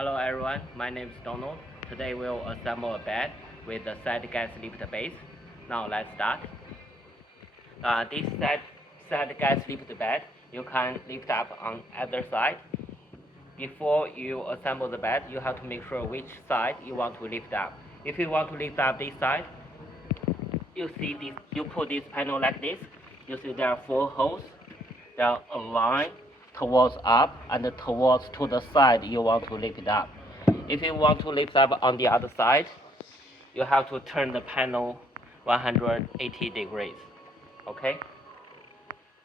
Hello everyone, my name is Donald. Today we'll assemble a bed with the Side-Gaslift base. Now let's start. This Side-Gaslift bed you can lift up on either side. Before you assemble the bed, you have to make sure which side you want to lift up. If you want to lift up this side, you see this. You put this panel like this. You see there are 4 holes. They are aligned towards up and towards to the side you want to lift it up. If you want to lift up on the other side, you have to turn the panel 180 degrees. Okay?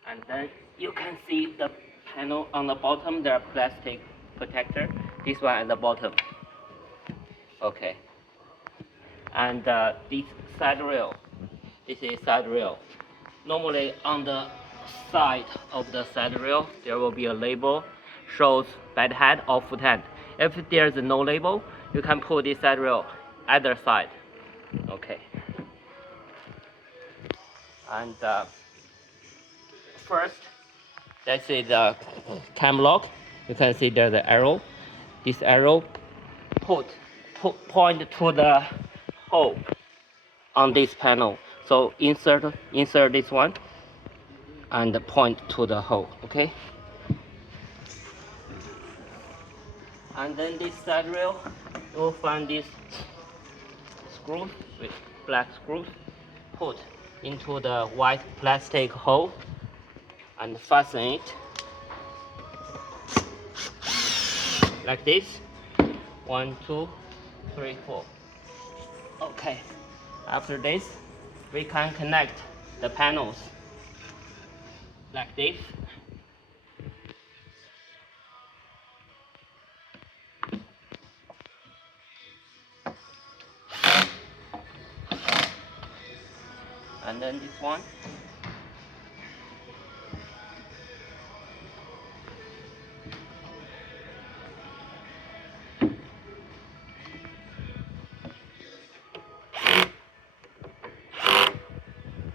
And then you can see the panel on the bottom, there are plastic protector. This one at the bottom. Okay. And this side rail. This is side rail. Normally on the side of the side rail there will be a label shows bed head or foot end. If there's no label, you can put this side rail either side. Okay. And first, let's see the cam lock. You can see there's the arrow. This arrow point to the hole on this panel. So insert this one and point to the hole. Okay. And then this side rail, you will find this screw with black screws. Put into the white plastic hole and fasten it like this. 1, 2, 3, 4. Okay. After this, we can connect the panels like this. And then this one.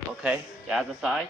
Okay, the other side.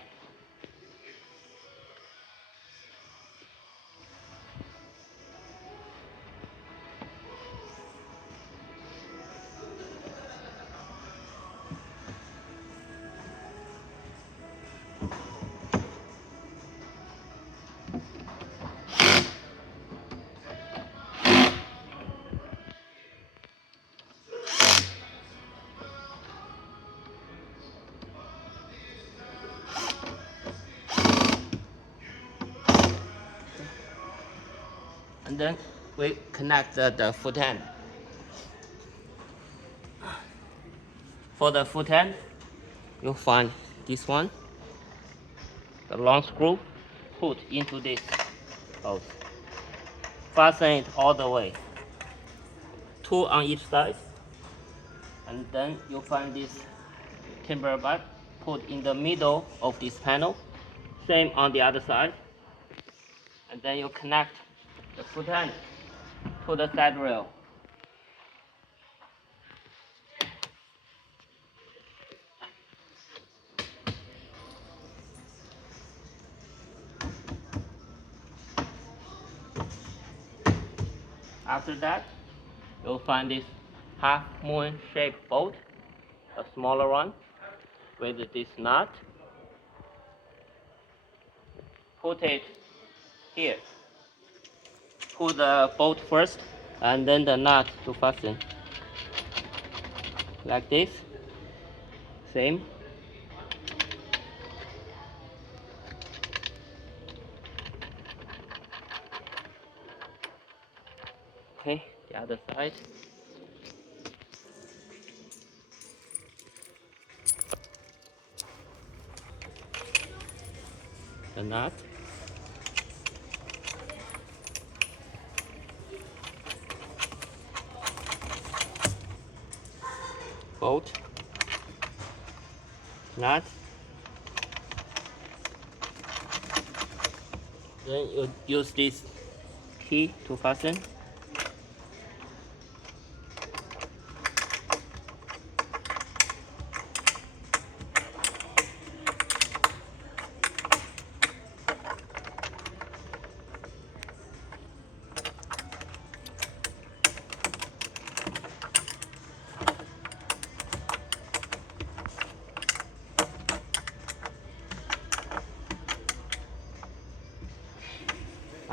And then we connect the foot end. For the foot end, you'll find this one, the long screw, put into this hole. Fasten it all the way, 2 on each side. And then you'll find this timber bar, put in the middle of this panel, same on the other side. And then you connect the foot end to the side rail. After that, you'll find this half moon shaped bolt, a smaller one, with this nut. Put it here. Put the bolt first and then the nut to fasten. Like this. Same. Okay, the other side. The nut. Bolt. Nut. Then you use this key to fasten.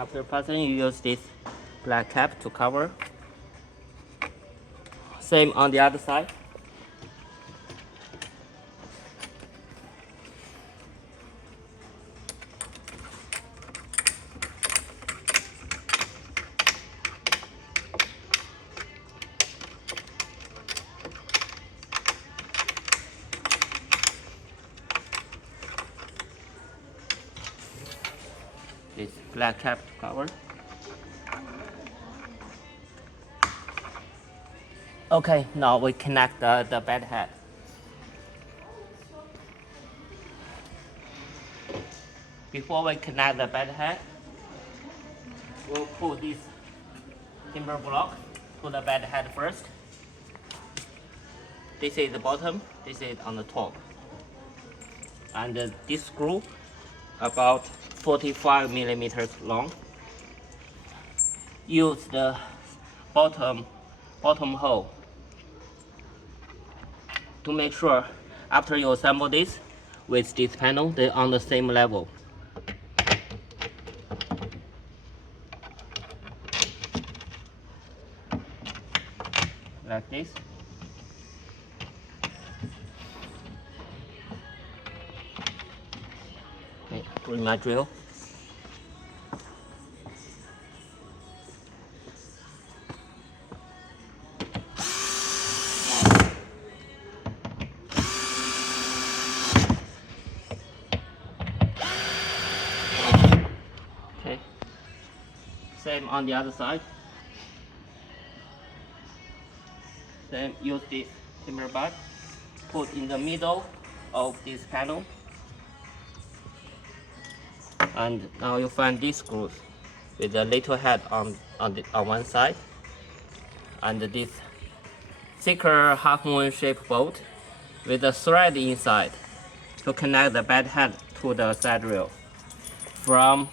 After fastening, you use this black cap to cover. Same on the other side. This black cap to cover. Okay, now we connect the bed head. Before we connect the bed head, we'll put this timber block to the bed head first. This is the bottom, this is on the top. And this screw about 45 millimeters long. Use the bottom hole to make sure after you assemble this with this panel, they're on the same level. Like this. Okay, bring my drill. Okay, same on the other side. Then use this timber bar, put in the middle of this panel. And now you find these screws with a little head on one side, and this thicker half-moon shaped bolt with a thread inside to connect the bed head to the side rail from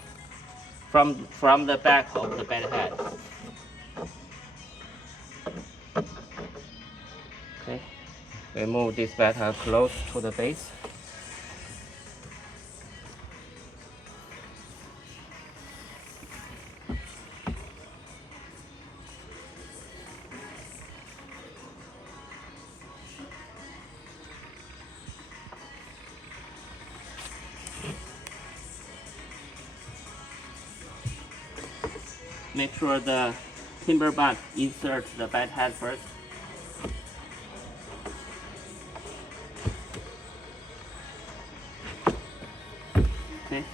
the back of the bed head. Okay, we move this bed head close to the base. Make sure the timber butt inserts the bed head first. Okay.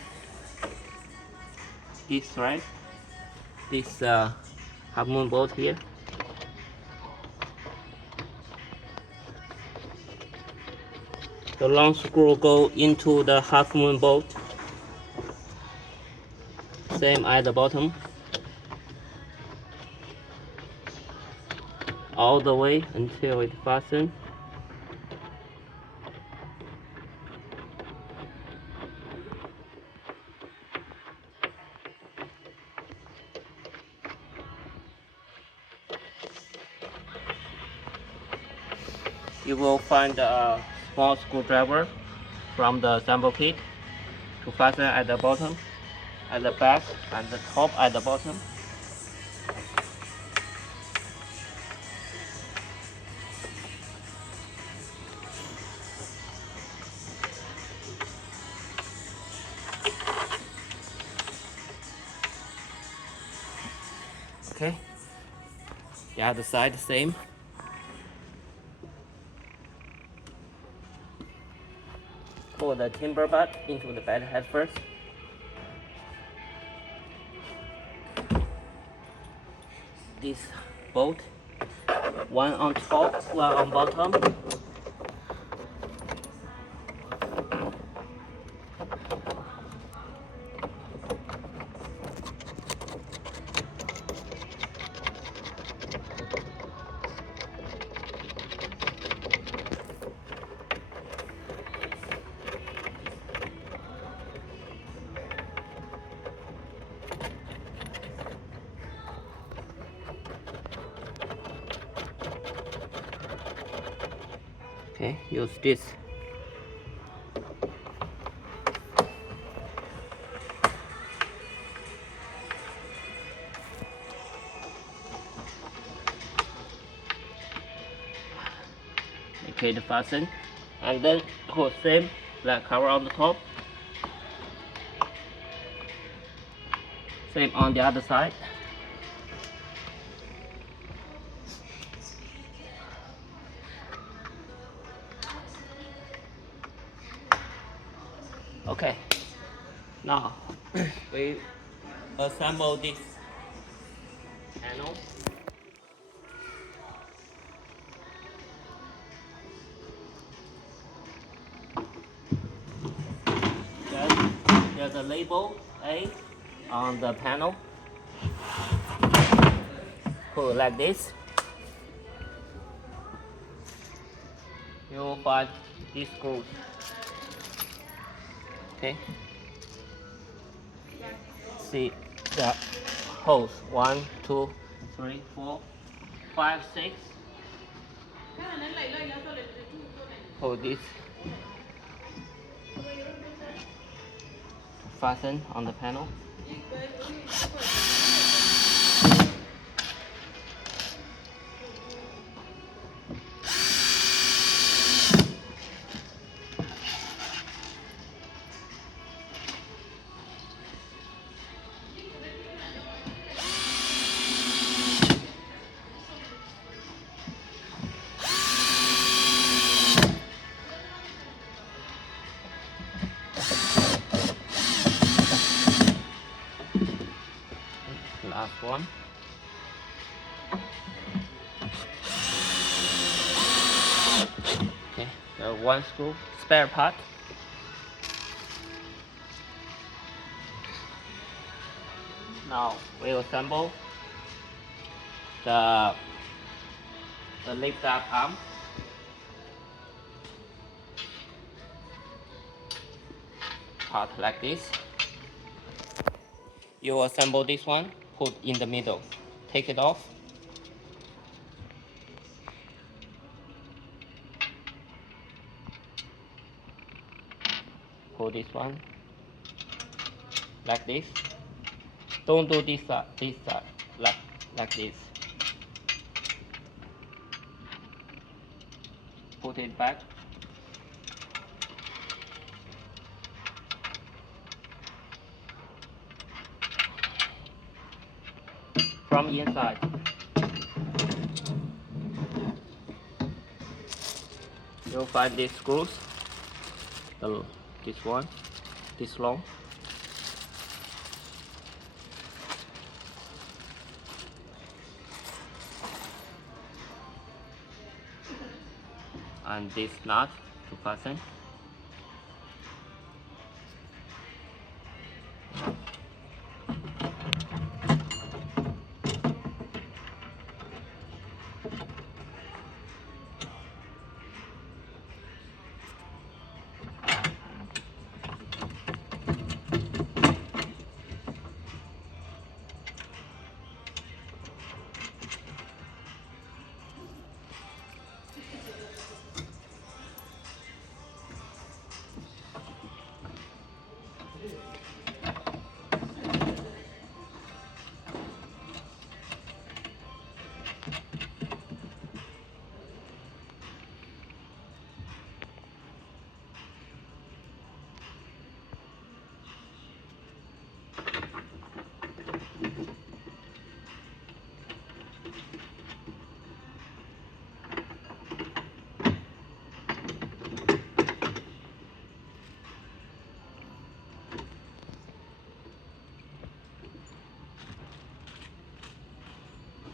This thread, this half moon bolt here. The long screw go into the half moon bolt. Same at the bottom. All the way until it fastens. You will find a small screwdriver from the assemble kit to fasten at the bottom, at the back, and the top at the bottom. Okay, the other side the same. Pull the timber butt into the bed head first. This bolt, one on top, one on bottom. Okay, use this. Okay, to fasten, and then put same black cover on the top. Same on the other side. Okay, now we assemble this panel. There's a label A on the panel. Put it like this. You'll find these screws. Okay. See the holes. 1, 2, 3, 4, 5, 6. Hold this. Fasten on the panel. Last one. Okay, so one screw, spare part. Now we assemble the lift up arm. Part like this. You assemble this one, put in the middle. Take it off. Put this one like this. Don't do this side, like this. Put it back. From inside. You'll find these screws. This one, this long. And this nut to fasten.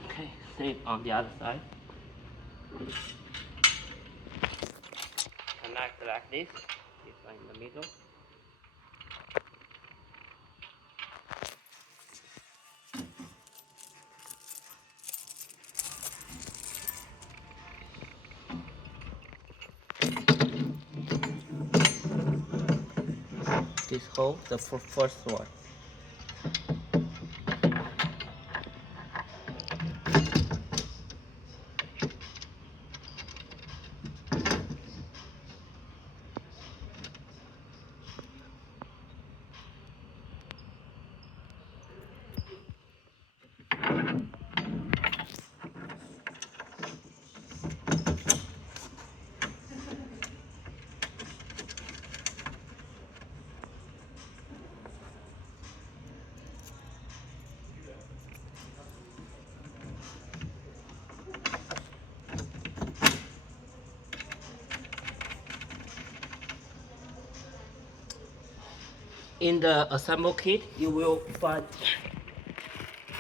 Okay, same on the other side. Connect like this. This one in the middle. This hole, the first one. In the assemble kit, you will find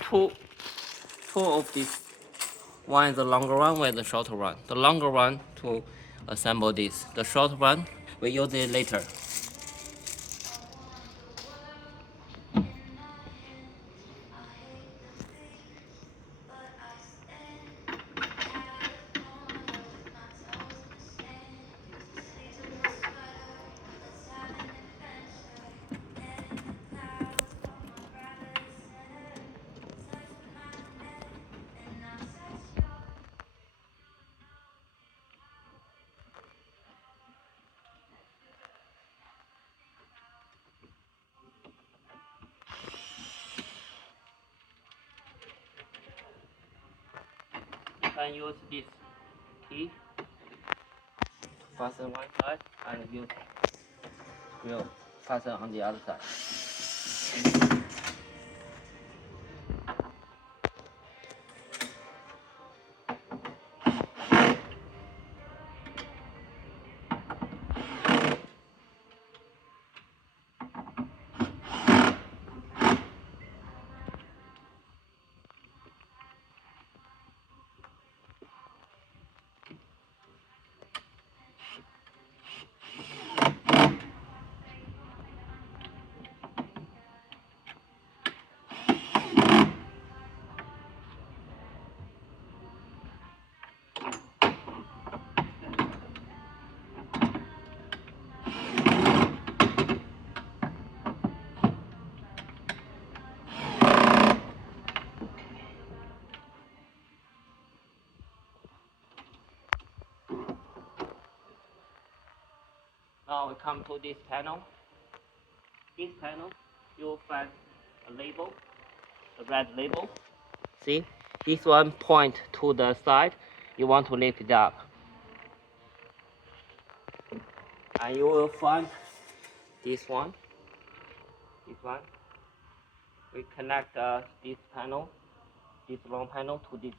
two of these. One is the longer one, one is the shorter one. The longer one to assemble this. The short one, we use it later. You can use this key to fasten one side and use screw fasten on the other side. Now we come to this panel. This panel, you'll find a label, a red label. See, this one point to the side. You want to lift it up. And you will find this one. This one. We connect this panel, this long panel to this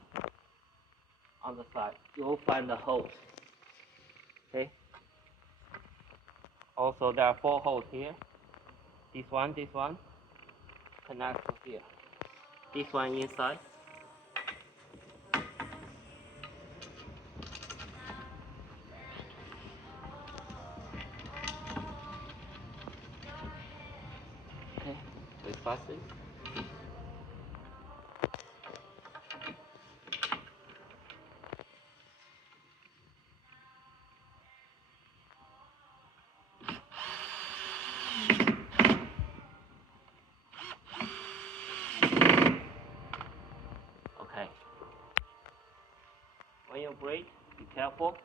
on the side. You will find the holes. Okay. Also, there are 4 holes here. This one, connect to here. This one inside. Okay, to fasten. Okay. When you break, be careful.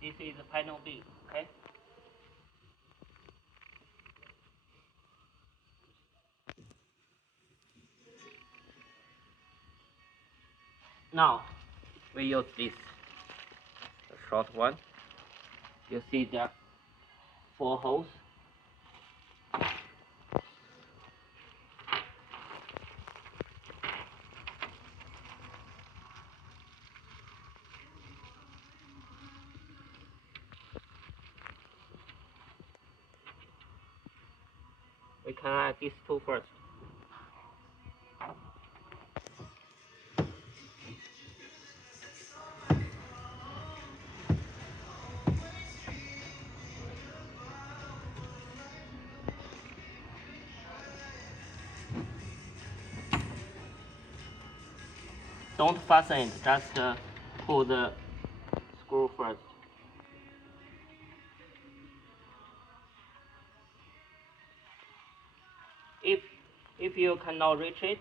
This is the panel B, okay? Now, we use this, the short one. You see there are 4 holes. We can add these 2 first. Don't fasten it, just pull the screw first. If you cannot reach it,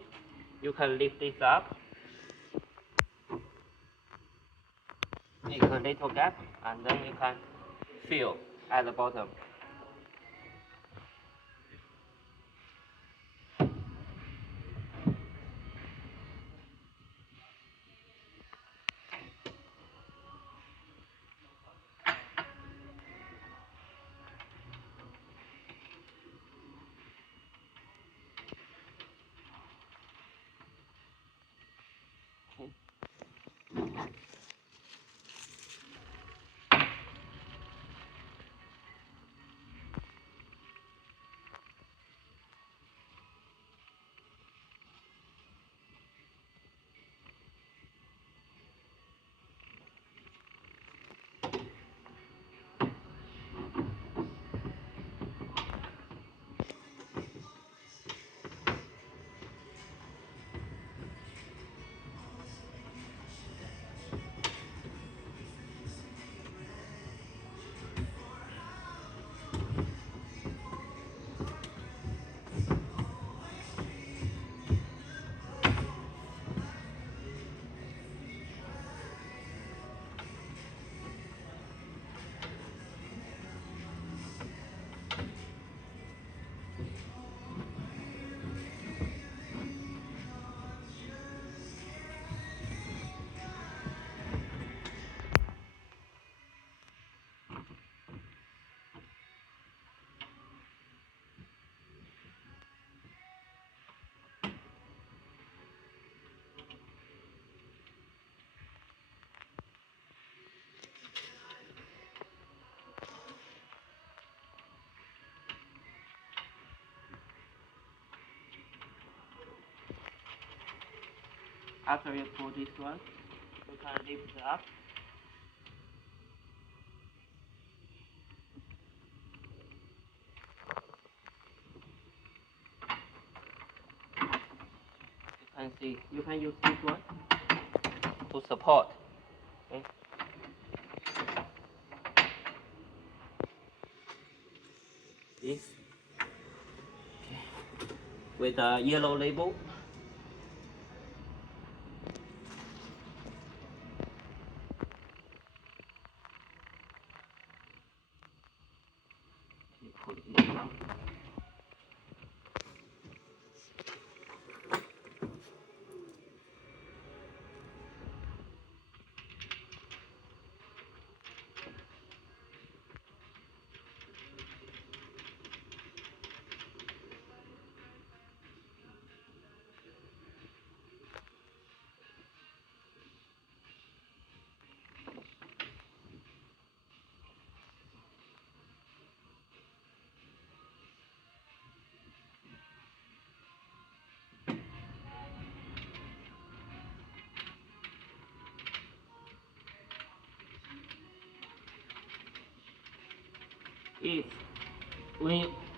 you can lift this up, make a little gap, and then you can fill at the bottom. After you pull this one, you can lift it up. You can see, you can use this one to support. Okay. This with a yellow label. Put it down.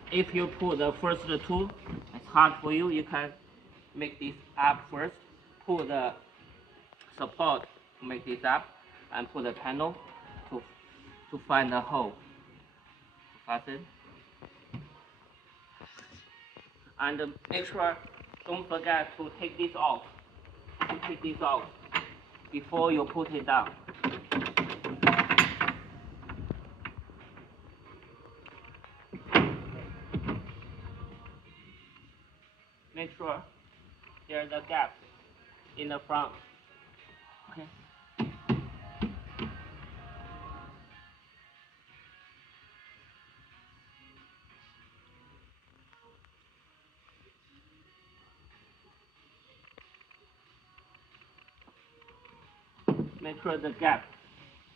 If you put the first two, it's hard for you. You can make this up first. Put the support to make this up, and put the panel to find the hole to fasten. And make sure, don't forget to take this off. Before you put it down. Make sure there's a gap in the front. Okay. Make sure the gap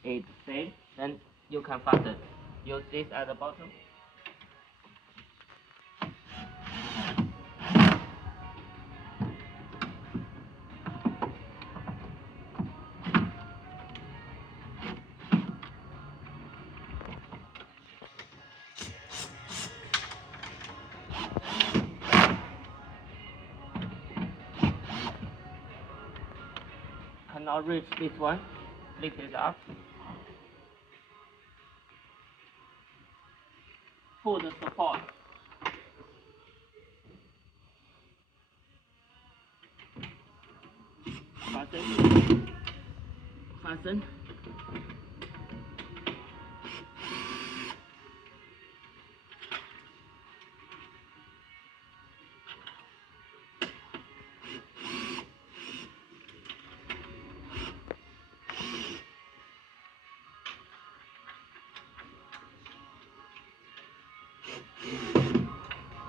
is same, then you can fasten. Use this at the bottom. Cannot reach this one, lift it up. Pull the support. Fasten.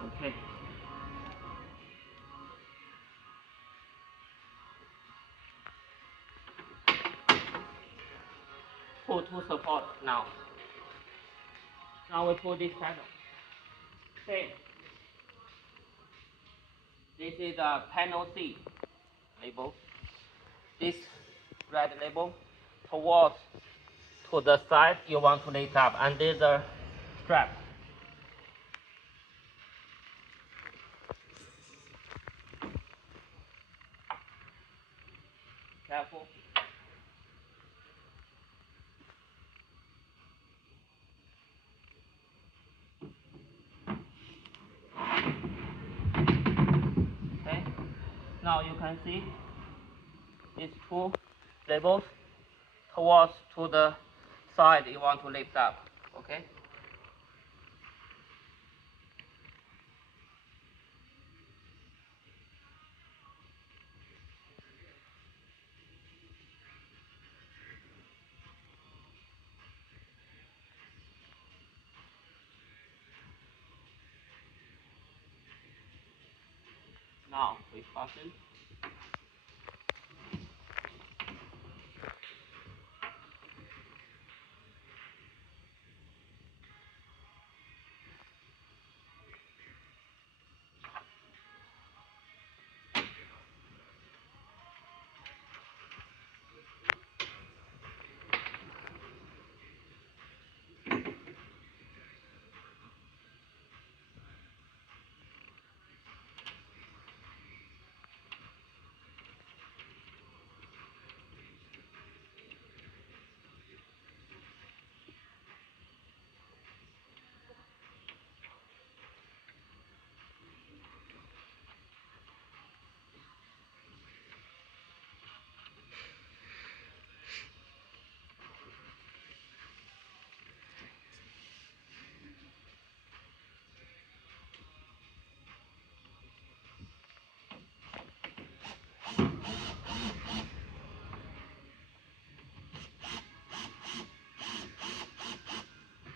Okay. pull two support now. Now we pull this panel. Same. This is a panel C label. This red label towards to the side you want to lift up under the strap. Careful. Okay. Now you can see these two labels towards to the side you want to lift up. Okay. Now we fasten.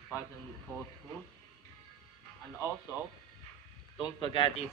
Fasten 4 screws. And also, don't forget this.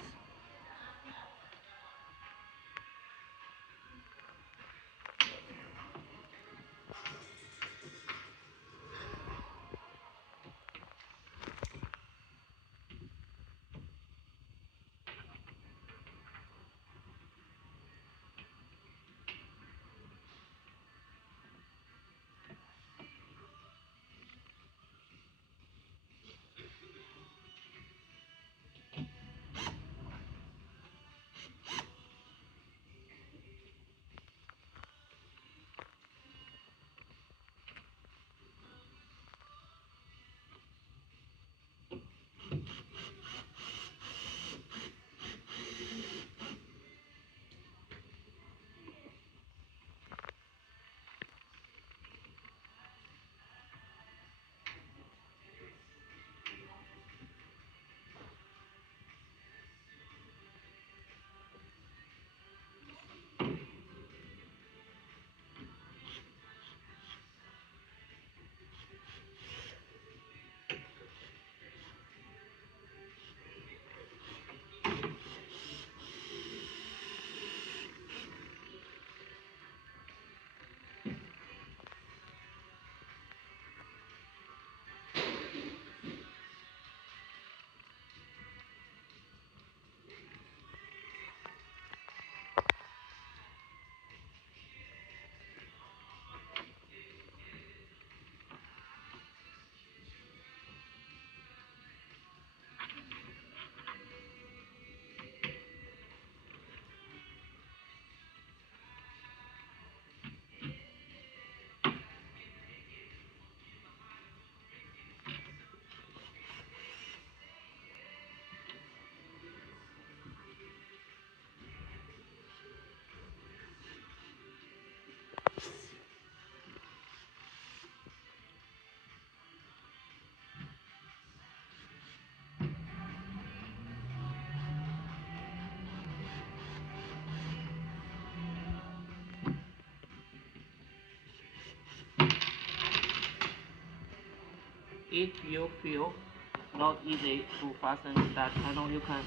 If you feel it's not easy to fasten that panel, you can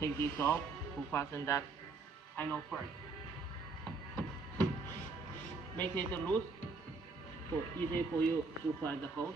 take this off to fasten that panel first. Make it loose easy for you to find the holes.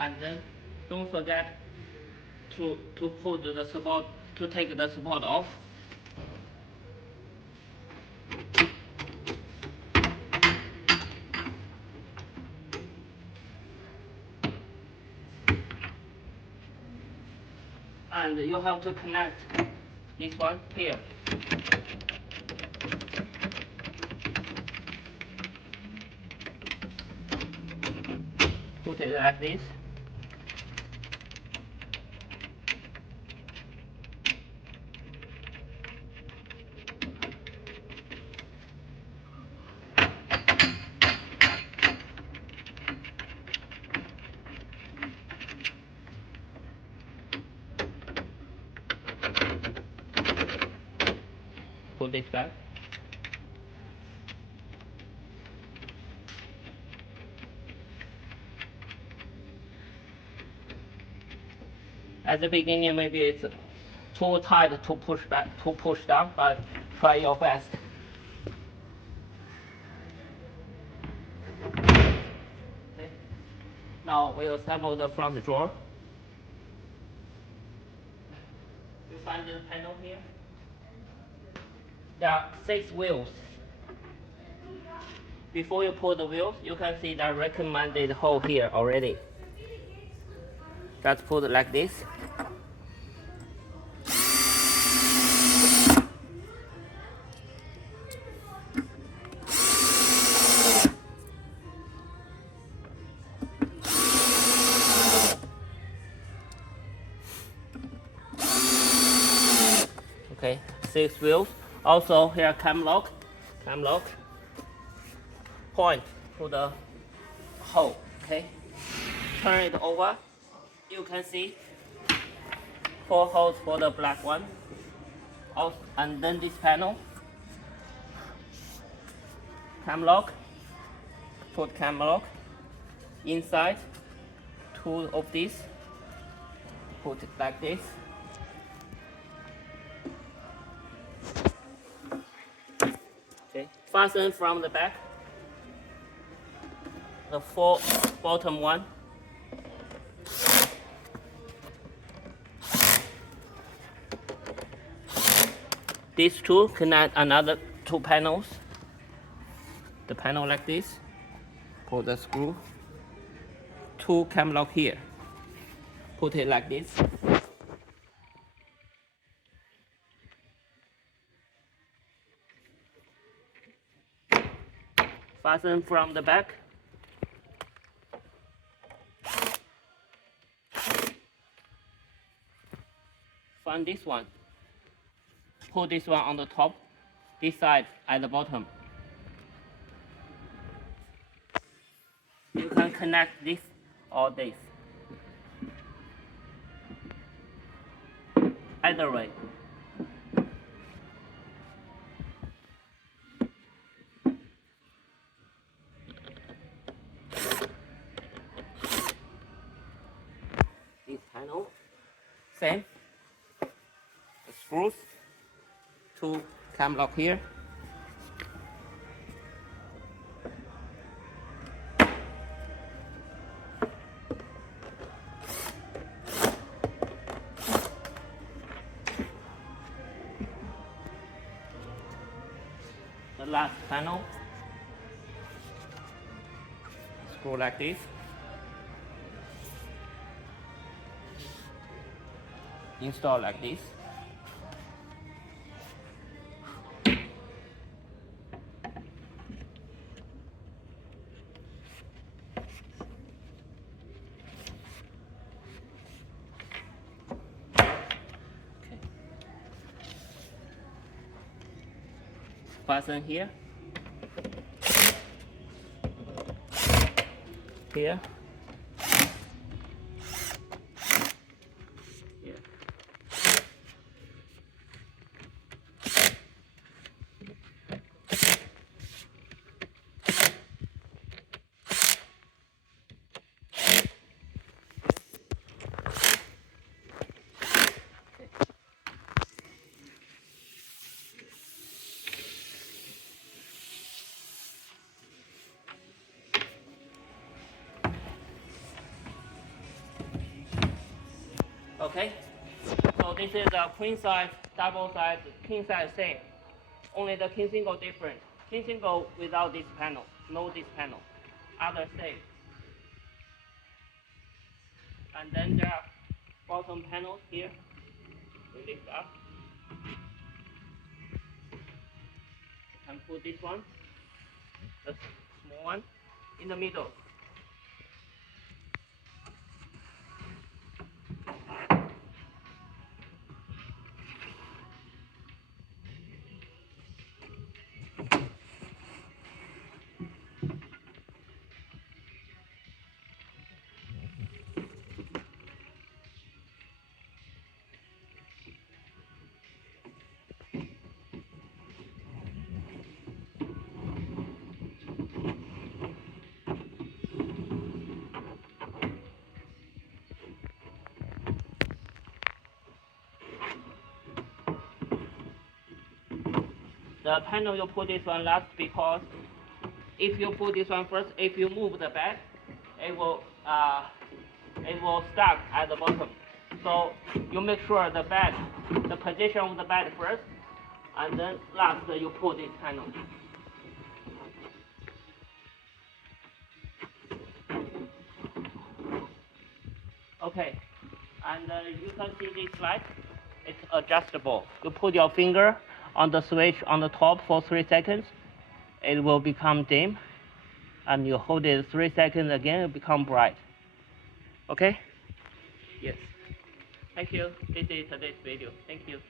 And then don't forget to put the support, to take the support off. And you have to connect this one here. Put it like this. Put this back. At the beginning, maybe it's too tight to push back, to push down, but try your best. Okay. Now we'll assemble the front drawer. You find the panel here? There are 6 wheels. Before you put the wheels, you can see the recommended hole here already. Just put it like this. Okay, 6 wheels. Also here cam lock. Point to the hole. Okay, turn it over. You can see 4 holes for the black one. Also, and then this panel. Cam lock. Put cam lock inside. 2 of these. Put it like this. Okay, fasten from the back. The 4 bottom one. These 2 connect another 2 panels. The panel like this. Put the screw. 2 cam lock here. Put it like this. Fasten from the back. Find this one. Put this one on the top, this side at the bottom. You can connect this or this. Either way. This panel, same. The screws, 2 cam lock here. The last panel, screw like this. Install like this. Fasten here. Here. Here. Okay, so this is a queen size, double size, king size same. Only the king single different. King single without this panel, no this panel. Other same. And then there are bottom panels here. We lift up. And put this one, the small one, in the middle. The panel you put this one last because if you put this one first, if you move the bed, it will stuck at the bottom. So you make sure the bed, the position of the bed first, and then last you put this panel. Okay, and you can see this light. It's adjustable. You put your finger on the switch on the top for 3 seconds. It will become dim. And you hold it 3 seconds again, it will become bright. Okay? Yes. Thank you. This is today's video. Thank you.